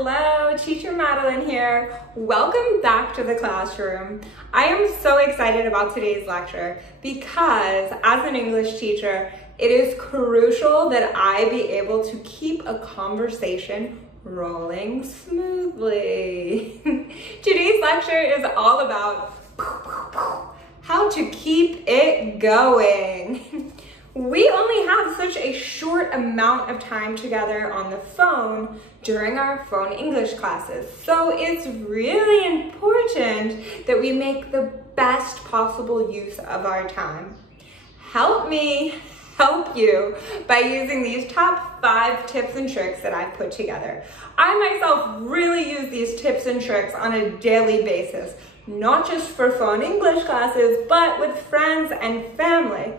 Hello, Teacher Madeline here. Welcome back to the classroom. I am so excited about today's lecture because as an English teacher, it is crucial that I be able to keep a conversation rolling smoothly. Today's lecture is all about how to keep it going. We only have such a short amount of time together on the phone during our phone English classes, so it's really important that we make the best possible use of our time. Help me help you by using these top 5 tips and tricks that I've put together. I myself really use these tips and tricks on a daily basis, not just for phone English classes, but with friends and family.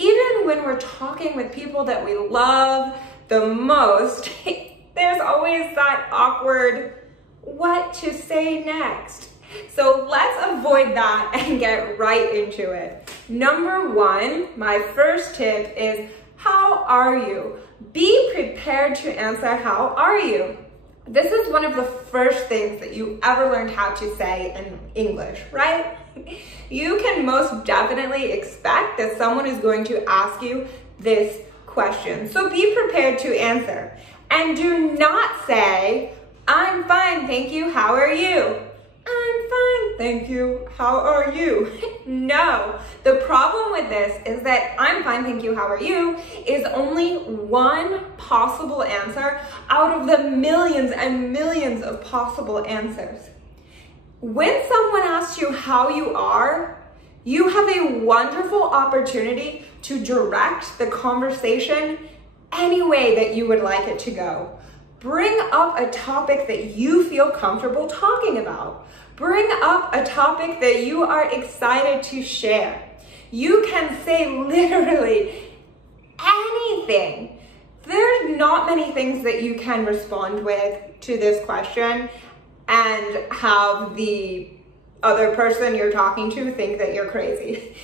Even when we're talking with people that we love the most, there's always that awkward what to say next. So let's avoid that and get right into it. Number 1, my first tip is, how are you? Be prepared to answer, how are you? This is one of the first things that you ever learned how to say in English, right? You can most definitely expect that someone is going to ask you this question. So be prepared to answer. And do not say, I'm fine, thank you, how are you? I'm fine, thank you, how are you? No, the problem with this is that I'm fine, thank you, how are you is only one possible answer out of the millions and millions of possible answers. When someone asks you how you are, you have a wonderful opportunity to direct the conversation any way that you would like it to go. Bring up a topic that you feel comfortable talking about. Bring up a topic that you are excited to share. You can say literally anything. There's not many things that you can respond with to this question and have the other person you're talking to think that you're crazy.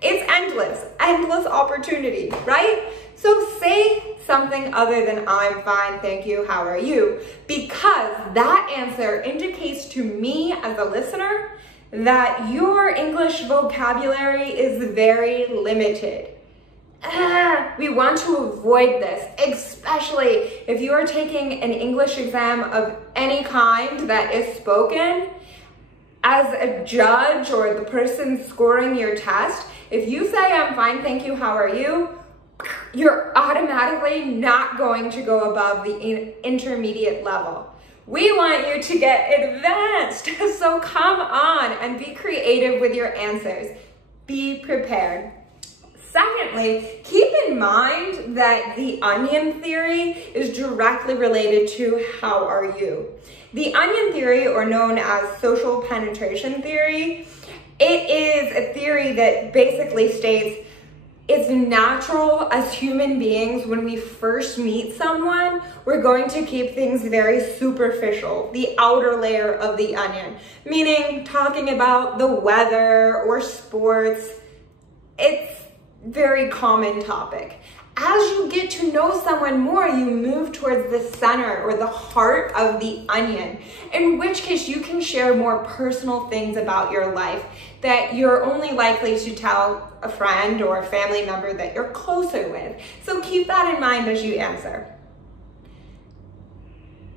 It's endless opportunity, right? So say something other than I'm fine, thank you, how are you? Because that answer indicates to me as a listener that your English vocabulary is very limited. We want to avoid this, especially if you are taking an English exam of any kind that is spoken. As a judge or the person scoring your test, if you say I'm fine, thank you, how are you? You're automatically not going to go above the intermediate level. We want you to get advanced, so come on and be creative with your answers. Be prepared. Secondly, keep in mind that the onion theory is directly related to how are you. The onion theory, or known as social penetration theory, it is a theory that basically states it's natural as human beings when we first meet someone, we're going to keep things very superficial, the outer layer of the onion, meaning talking about the weather or sports. It's very common topic. As you get to know someone more, you move towards the center or the heart of the onion, in which case you can share more personal things about your life that you're only likely to tell a friend or a family member that you're closer with. So keep that in mind as you answer.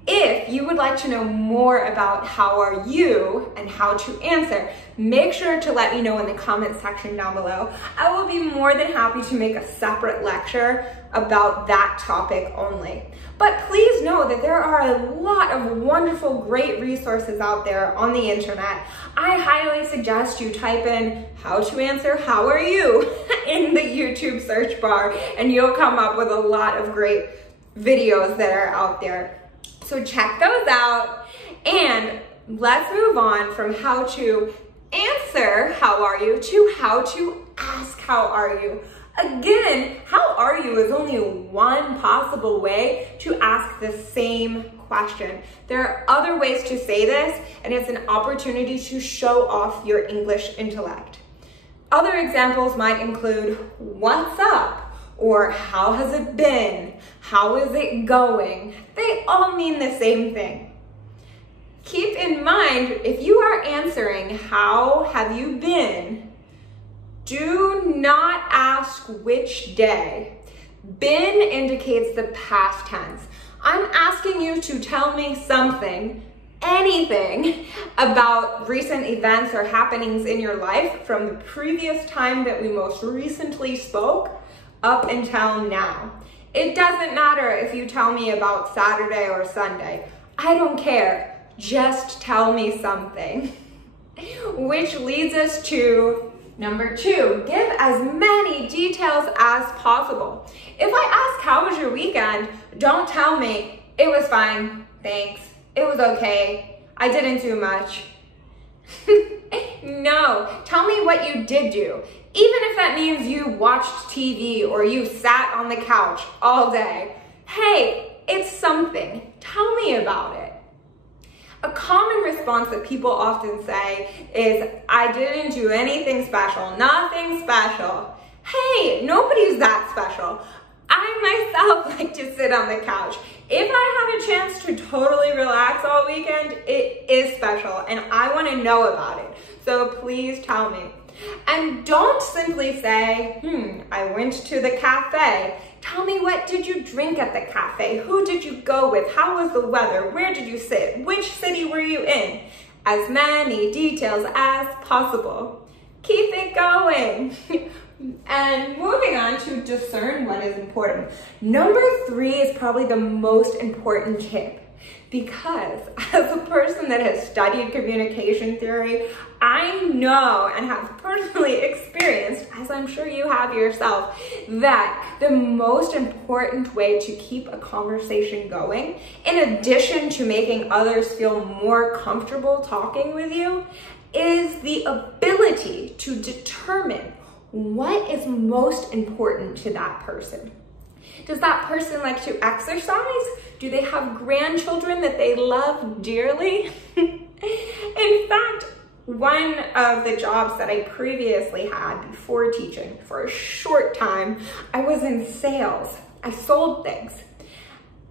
If you would like to know more about how are you and how to answer, make sure to let me know in the comment section down below. I will be more than happy to make a separate lecture about that topic only. But please know that there are a lot of wonderful, great resources out there on the internet. I highly suggest you type in how to answer, how are you in the YouTube search bar, and you'll come up with a lot of great videos that are out there. So check those out, and let's move on from how to answer how are you to how to ask how are you. Again, how are you is only one possible way to ask the same question. There are other ways to say this, and it's an opportunity to show off your English intellect. Other examples might include what's up, or how has it been? How is it going? They all mean the same thing. Keep in mind, if you are answering, how have you been? Do not ask which day. Been indicates the past tense. I'm asking you to tell me something, anything, about recent events or happenings in your life from the previous time that we most recently spoke up until now. It doesn't matter if you tell me about Saturday or Sunday. I don't care. Just tell me something. Which leads us to number 2, give as many details as possible. If I ask, how was your weekend? Don't tell me, it was fine, thanks, it was okay, I didn't do much. No, tell me what you did do. Even if that means you watched TV or you sat on the couch all day. Hey, it's something, tell me about it. A common response that people often say is, I didn't do anything special, nothing special. Hey, nobody's that special. I myself like to sit on the couch. If I have a chance to totally relax all weekend, it is special and I want to know about it. So please tell me. And don't simply say, I went to the cafe. Tell me, what did you drink at the cafe? Who did you go with? How was the weather? Where did you sit? Which city were you in? As many details as possible. Keep it going. And moving on to discern what is important. Number 3 is probably the most important tip, because as a person that has studied communication theory, I know and have personally experienced, as I'm sure you have yourself, that the most important way to keep a conversation going, in addition to making others feel more comfortable talking with you, is the ability to determine what is most important to that person. Does that person like to exercise? Do they have grandchildren that they love dearly? In fact, one of the jobs that I previously had before teaching for a short time, I was in sales. I sold things.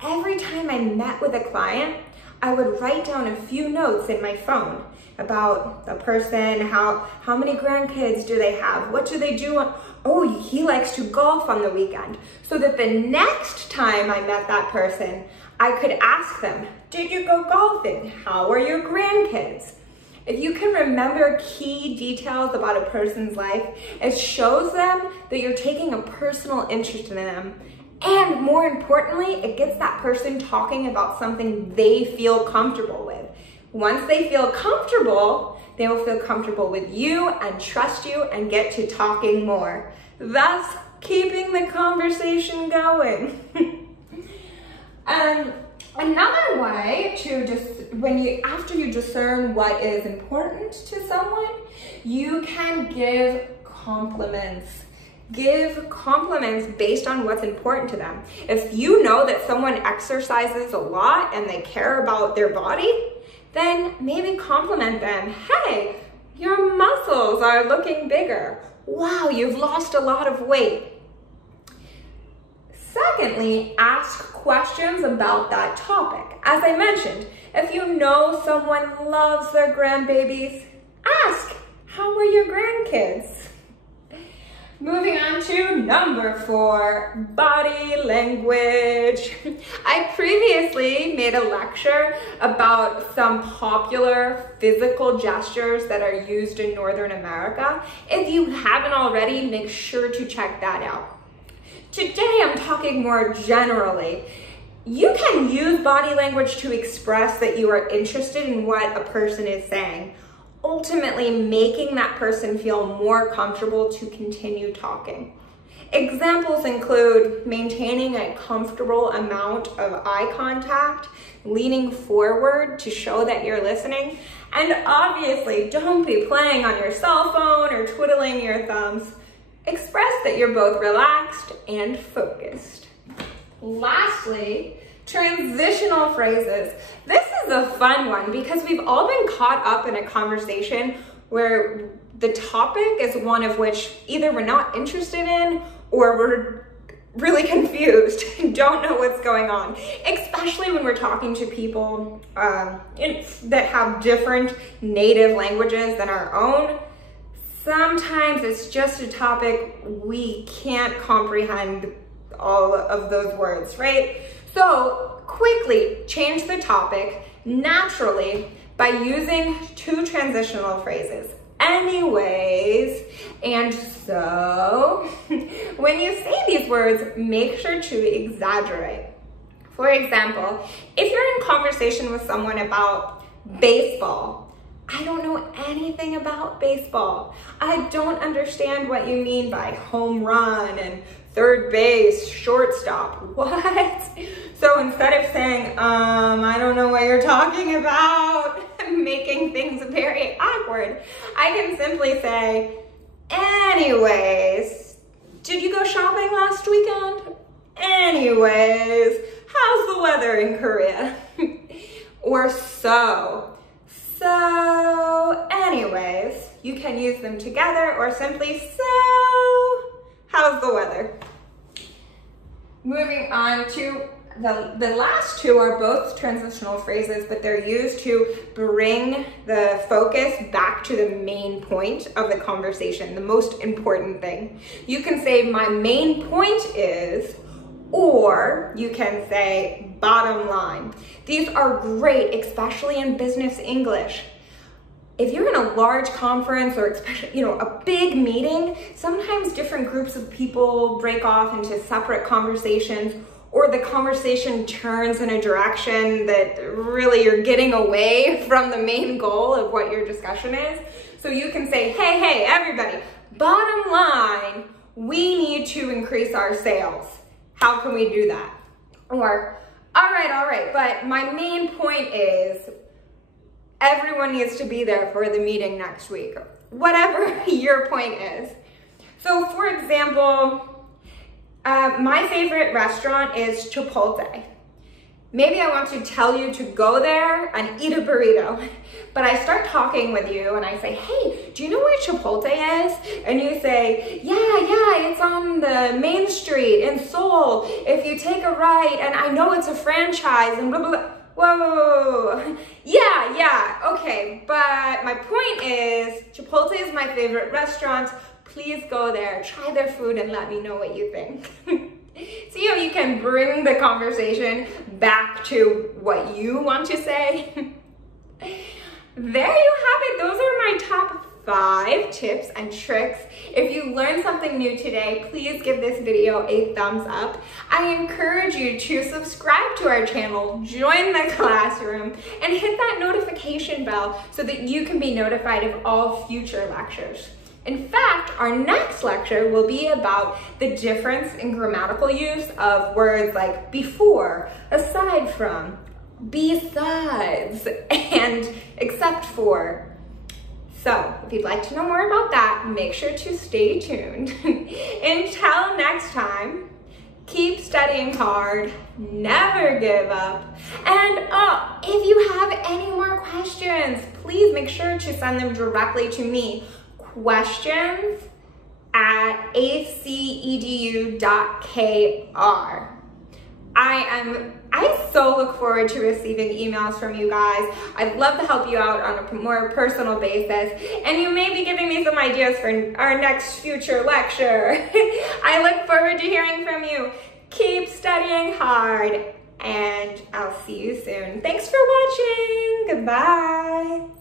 Every time I met with a client, I would write down a few notes in my phone about the person, how many grandkids do they have, what do they do, oh, he likes to golf on the weekend, so that the next time I met that person, I could ask them, did you go golfing? How are your grandkids? If you can remember key details about a person's life, it shows them that you're taking a personal interest in them. And more importantly, it gets that person talking about something they feel comfortable with. Once they feel comfortable, they will feel comfortable with you and trust you and get to talking more, thus keeping the conversation going. Another way to after you discern what is important to someone, you can give compliments. Give compliments based on what's important to them. If you know that someone exercises a lot and they care about their body, then maybe compliment them. Hey, your muscles are looking bigger. Wow, you've lost a lot of weight. Secondly, ask questions about that topic. As I mentioned, if you know someone loves their grandbabies, ask, how are your grandkids? Moving on to number 4, body language. I previously made a lecture about some popular physical gestures that are used in Northern America. If you haven't already, make sure to check that out. Today, I'm talking more generally. You can use body language to express that you are interested in what a person is saying, ultimately making that person feel more comfortable to continue talking. Examples include maintaining a comfortable amount of eye contact, leaning forward to show that you're listening, and obviously don't be playing on your cell phone or twiddling your thumbs. Express that you're both relaxed and focused. Lastly, transitional phrases. This is a fun one because we've all been caught up in a conversation where the topic is one of which either we're not interested in or we're really confused, don't know what's going on, especially when we're talking to people that have different native languages than our own. Sometimes it's just a topic we can't comprehend all of those words, right? So quickly change the topic naturally by using two transitional phrases. Anyways, and so. When you say these words, make sure to exaggerate. For example, if you're in conversation with someone about baseball, I don't know anything about baseball. I don't understand what you mean by home run and third base, shortstop. What? So instead of saying, I don't know what you're talking about, making things very awkward, I can simply say, anyways, did you go shopping last weekend? Anyways, how's the weather in Korea? Or so anyways, you can use them together or simply so, how's the weather? Moving on to the last two are both transitional phrases, but they're used to bring the focus back to the main point of the conversation, the most important thing. You can say, my main point is, or you can say, bottom line. These are great, especially in business English. If you're in a large conference or especially, a big meeting, sometimes different groups of people break off into separate conversations, or the conversation turns in a direction that really you're getting away from the main goal of what your discussion is. So you can say, hey, everybody, bottom line, we need to increase our sales. How can we do that? Or, all right, but my main point is everyone needs to be there for the meeting next week. Whatever your point is. So for example, my favorite restaurant is Chipotle. Maybe I want to tell you to go there and eat a burrito, but I start talking with you and I say, hey, do you know where Chipotle is? And you say, yeah, it's on the main street in Seoul. If you take a right, and I know it's a franchise and blah, blah, blah. Whoa, yeah, okay, but my point is, Chipotle is my favorite restaurant. Please go there, try their food, and let me know what you think. See how you can bring the conversation back to what you want to say? There you have it. Those are my top 5 tips and tricks. If you learned something new today, please give this video a thumbs up. I encourage you to subscribe to our channel, join the classroom, and hit that notification bell so that you can be notified of all future lectures. In fact, our next lecture will be about the difference in grammatical use of words like before, aside from, besides, and except for. So, if you'd like to know more about that, make sure to stay tuned. Until next time, keep studying hard, never give up, and if you have any more questions, please make sure to send them directly to me. questions@accedu.kr. I so look forward to receiving emails from you guys. I'd love to help you out on a more personal basis, and you may be giving me some ideas for our next future lecture. I look forward to hearing from you. Keep studying hard, and I'll see you soon. Thanks for watching. Goodbye.